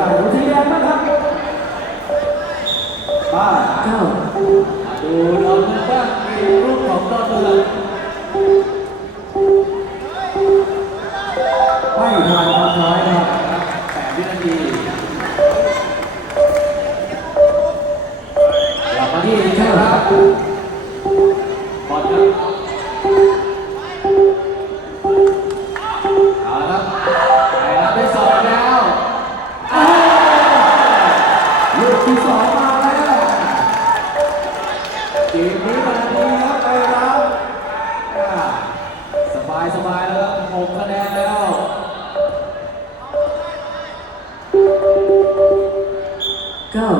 กาสของสีแดงนะครับมาเก้าดูดอนเมืองบ้างมีรูปของดอนเมืองไม่ทานความท้ายครับแปดวินาทีกลับมาที่ใช่ครับ เก้า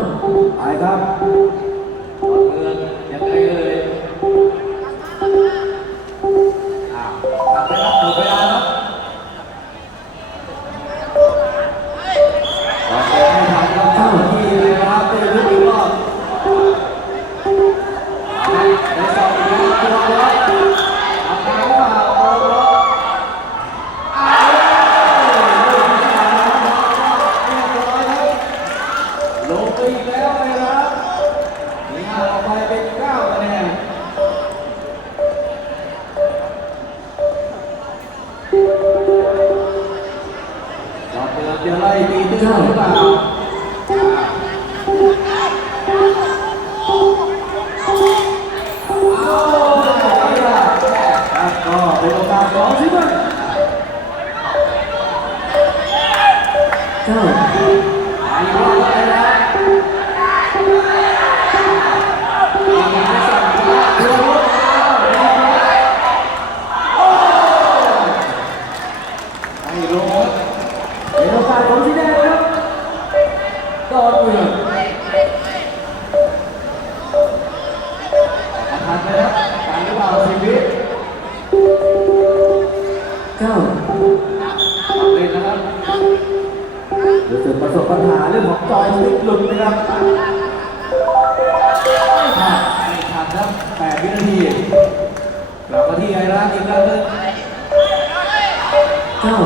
อีกแล้วไปรับนี่ห่าออกไปเป็นเก้าคะแนนจอดเดือดจะไล่ตีตื้นหรือเปล่าเอาไปละครับก็เป็นโอกาสของสีแดงเก้าไกาสของสีแดงครับดอนเมืองทันไหมครับทันหรือเปล่าสิบวิเก้าทำเลยนะครับรู้สึกประสบปัญหาเรื่องของจอยสติ๊กหลุดนะครับไม่ทันไม่ทันครับแปดวินาทีกลับมาที่ไอ้ร้านอีกครั้งหนึงเก้า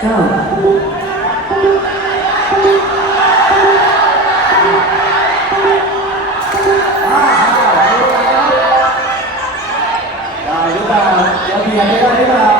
เก้ไปยังเบียดไม่ได้หรือเปล่า